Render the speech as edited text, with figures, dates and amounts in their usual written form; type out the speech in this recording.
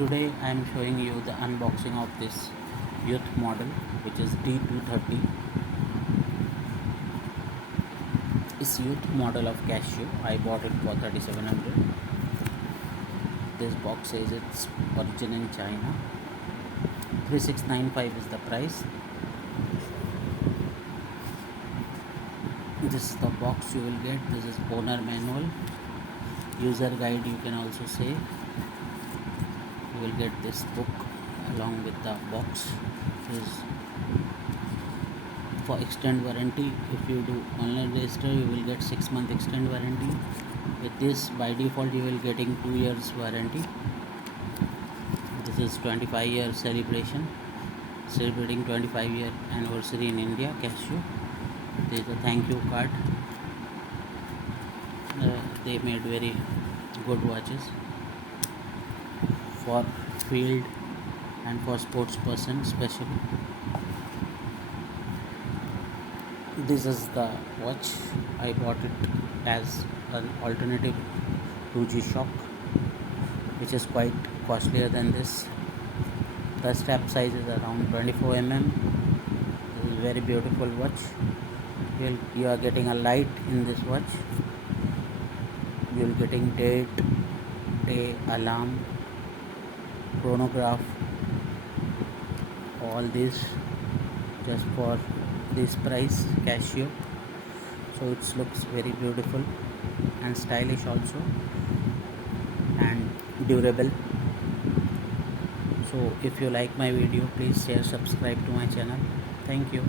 Today I am showing you the unboxing of this youth model, which is D230. It's youth model of Casio. I bought it for 3700. This box says it's origin in China. 3695 is the price. This is the box you will get. This is owner manual, user guide you can also say. You will get this book along with the box. This is for extend warranty. If you do online register, you will get 6-month extend warranty. With this, by default you will getting 2 years warranty. This is 25-year celebration, celebrating 25-year anniversary in India, Casio. There is a thank you card. They made very good watches for field and for sports person especially. This is the watch. I bought it as an alternative 2G shock, which is quite costlier than this. The strap size is around 24 mm. This is a very beautiful watch. You are getting a light in this watch. You are getting date, day, alarm, chronograph, all this just for this price, Casio. So it looks very beautiful and stylish also, and durable. So if you like my video, please share, subscribe to my channel. Thank you.